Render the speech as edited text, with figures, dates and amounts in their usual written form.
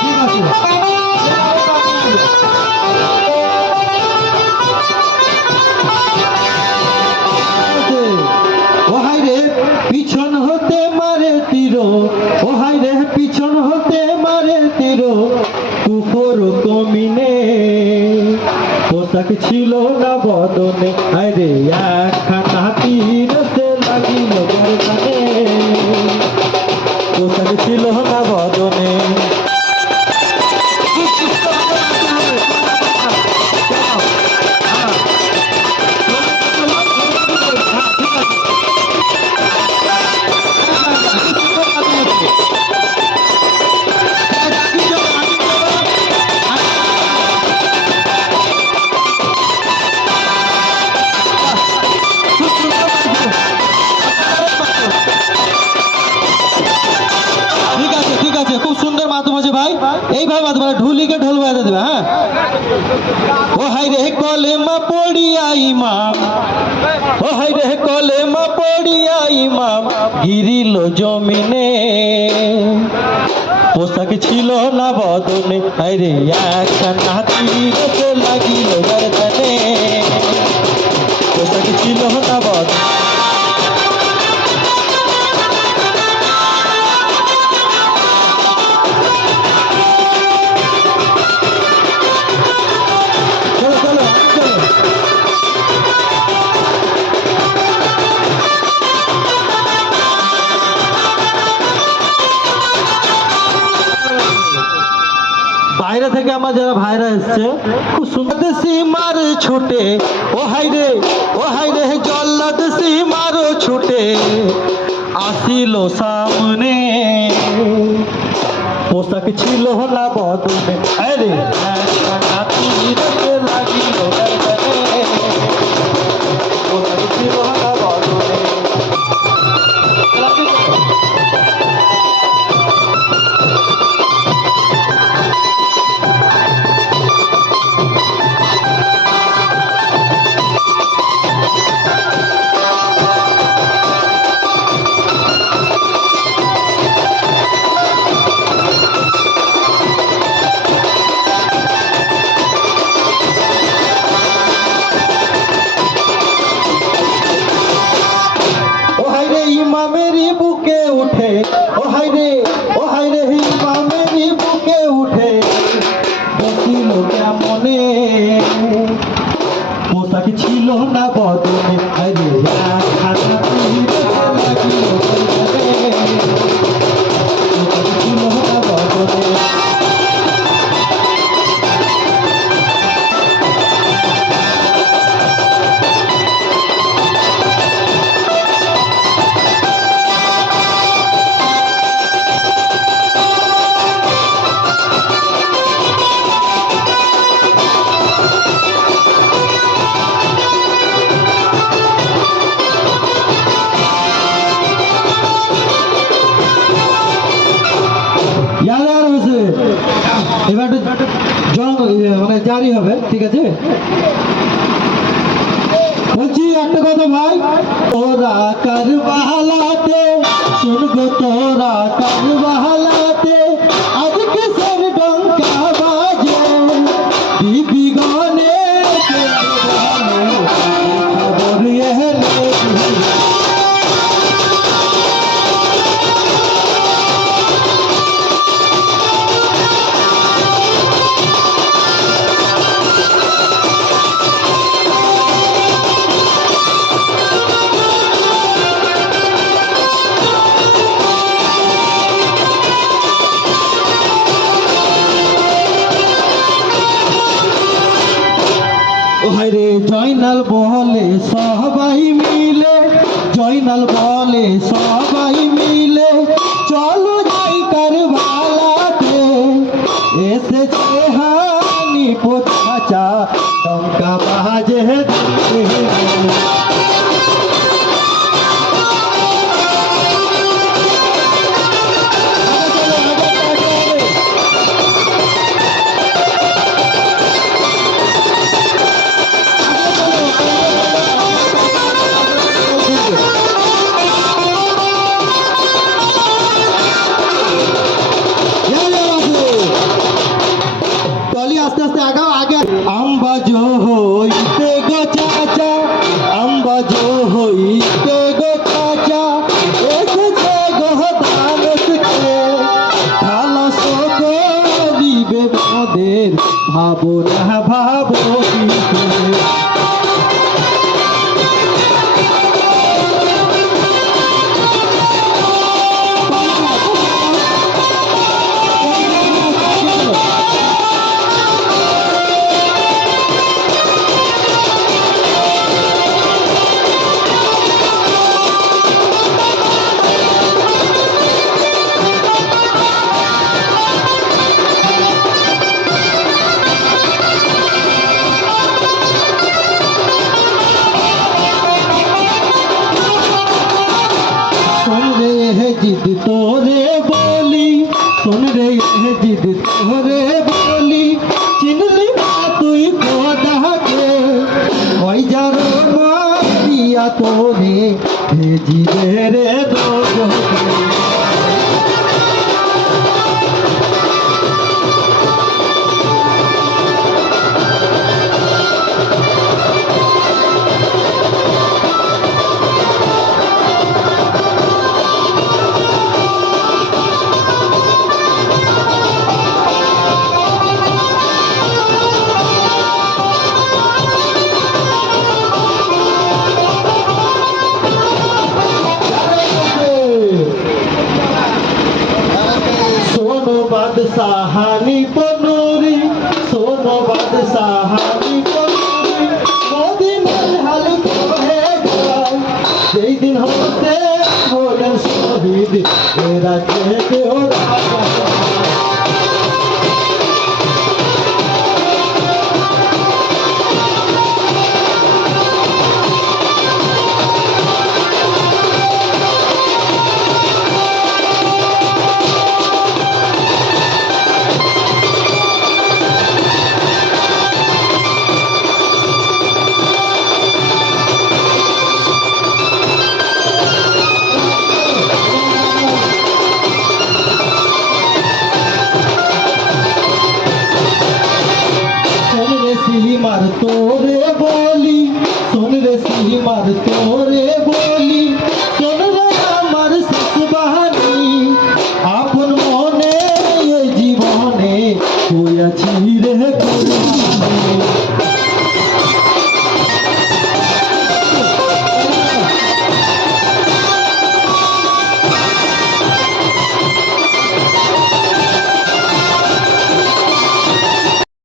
ঠিক আছে ও হাই রে পিছন হতে মারে তীর ও হাই রে পিছন হতে মারে তীর কুফর কমিনে পোশাক ছিল না বদনে হায় রে একখানা তীরতে লাগিল গর্দানে পোশাক ছিল না বদনে খুব সুন্দর মাধ্যম আছে ভাই এইভাবে মাধ্যম ঢুলিকে ঢোল বাজাতে দেবে হ্যাঁ ও হাই রে কলেমা পড়িয়া ইমাম ও হাই রে কলেমা পড়িয়া ইমাম গিরিল জমিনে পোশাক ছিল না বদনে হাই রে একখানা তীরতে লাগিল গর্দানে পোশাক ছিল না বদনে বাইরে থেকে আমার যারা ভাইরা এসছে খুব সুন্দর সীমার ছুটে ও হাই রে জল্লাদ সীমার ছুটে আসিল সামনে পোশাক ছিল না বদনে আরে লাগিল পোশাক ছিল না বদনে ইমামেরই বুকে উঠে ও হাই রে ইমামেরই বুকে উঠে বসিল কেমনে পোশাক ছিল না বদনে হাই রে খানা লাগিল পোশাক ছিল না বদনে এবার মানে জারি হবে ঠিক আছে বলছি একটা কথা ভাই তোরা কারবালাতে শুনবো তোরা কারবালাতে আজকে সর ডঙ্কা বাজে বিবি গনে খবর এলে রে জয়নাল বলে সবাই মিলে জয়নাল বলে সবাই মিলে চলো যাই কারবালাতে এসেছে হানি পোছাচা ডঙ্কা বাজে ভাবো না ভাবো কি করে। जिद तोरे बोली सुन रे ये जिद तोरे बोली चिनली तुई खोदा के ओई जारो मारिया तोरे भेजी रे दो বাদশাহানি পনুরি সোনো বাদশাহানি পনুরি মদিনার হাল কহে গায় যেই দিন হতে হলেন শহীদ এরা কে ওরা